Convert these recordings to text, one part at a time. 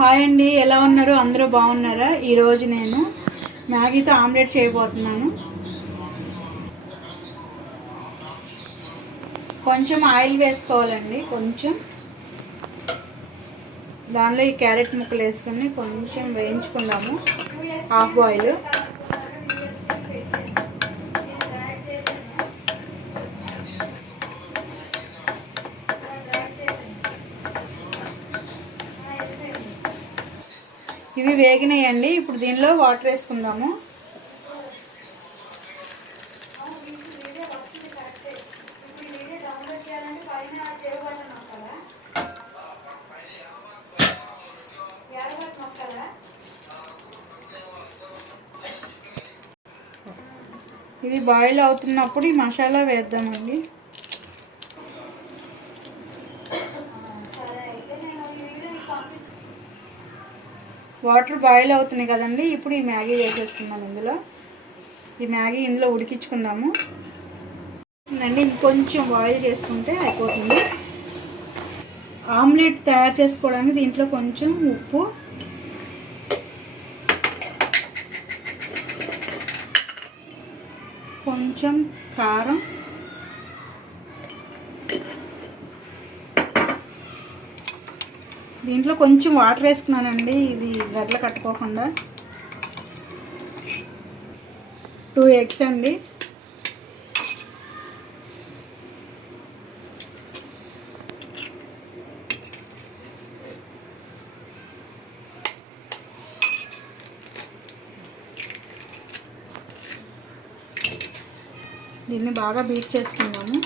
Hi అండి, ఎలా ఉన్నారు? అందరూ బాగున్నారా? ఈరోజు నేను మ్యాగీతో ఆమ్లెట్ చేయబోతున్నాను. కొంచెం ఆయిల్ వేసుకోవాలండి. కొంచెం దానిలో ఈ క్యారెట్ ముక్కలు వేసుకొని కొంచెం వేయించుకుందాము. Half boil. ఇవి వేగినాయండి. ఇప్పుడు దీనిలో వాటర్ వేసుకుందాము. ఇది బాయిల్ అవుతున్నప్పుడు ఈ మసాలా వేద్దామండి. వాటర్ బాయిల్ అవుతున్నాయి కదండి. ఇప్పుడు ఈ మ్యాగీ వేసేసుకుందాం. ఇందులో ఉడికించుకుందాము అండి. ఇంకొంచెం బాయిల్ చేసుకుంటే అయిపోతుంది. ఆమ్లెట్ తయారు చేసుకోవడానికి దీంట్లో కొంచెం ఉప్పు, కొంచెం కారం, దీంట్లో కొంచెం వాటర్ వేసుకున్నానండి. ఇది గడ్డలు కట్టుకోకుండా. 2 ఎగ్స్ అండి. దీన్ని బాగా బీట్ చేసుకుందాము.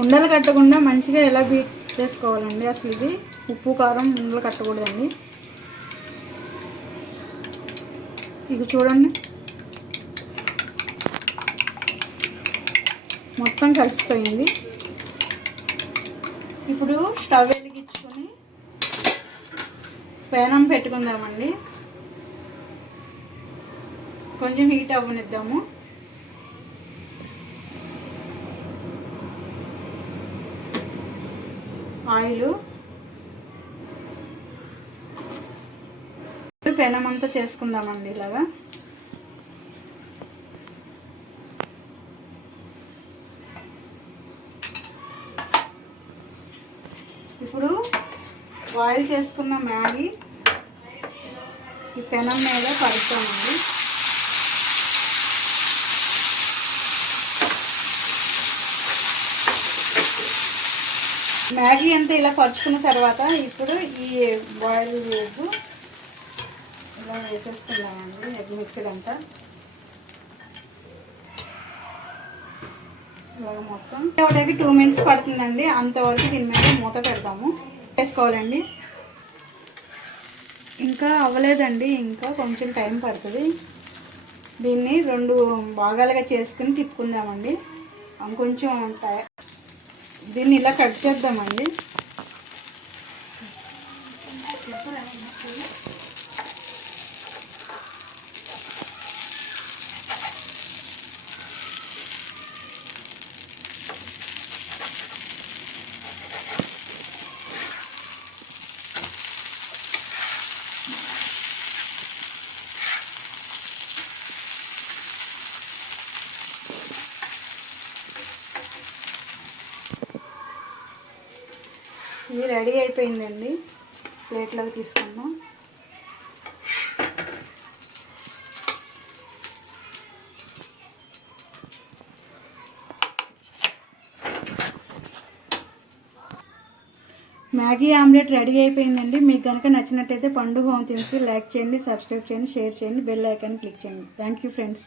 ఉండలు కట్టకుండా మంచిగా ఎలా బీట్ చేసుకోవాలండి. అసలు ఇది ఉప్పు కారం ఉండలు కట్టకూడదండి. ఇది చూడండి, మొత్తం కలిసిపోయింది. ఇప్పుడు స్టవ్ వెలిగించుకొని పేనం పెట్టుకుందామండి. కొంచెం హీట్ అవ్వనిద్దాము. ఆయిల్, పెనం అంతా చేసుకుందామండి ఇలాగా. ఇప్పుడు బాయిల్ చేసుకున్న మ్యాగీ ఈ పెనం మీద పరుస్తామండి. మ్యాగీ అంతా ఇలా పరుచుకున్న తర్వాత ఇప్పుడు ఈ బాయిల్ ఎగ్ ఇలా వేసేసుకుందామండి. ఎగ్ మిక్స్డ్ అంతా ఇలాగ మొత్తం ఒకటికి 2 మినిట్స్ పడుతుందండి. అంతవరకు దీని మీద మూత పెడతాము. వేసుకోవాలండి. ఇంకా అవ్వలేదండి, ఇంకా కొంచెం టైం పడుతుంది. దీన్ని 2 భాగాలుగా చేసుకుని తిప్పుకుందామండి. కొంచెం దీన్ని ఇలా కట్ చేద్దామండి. ఇది రెడీ అయిపోయిందండి. ప్లేట్లోకి తీసుకుందాం. మ్యాగీ ఆమ్లెట్ రెడీ అయిపోయిందండి. మీకు కనుక నచ్చినట్టయితే పండు హోమ్ థింగ్స్కి లైక్ చేయండి, సబ్స్క్రైబ్ చేయండి, షేర్ చేయండి, బెల్ ఐకాన్ క్లిక్ చేయండి. Thank you friends.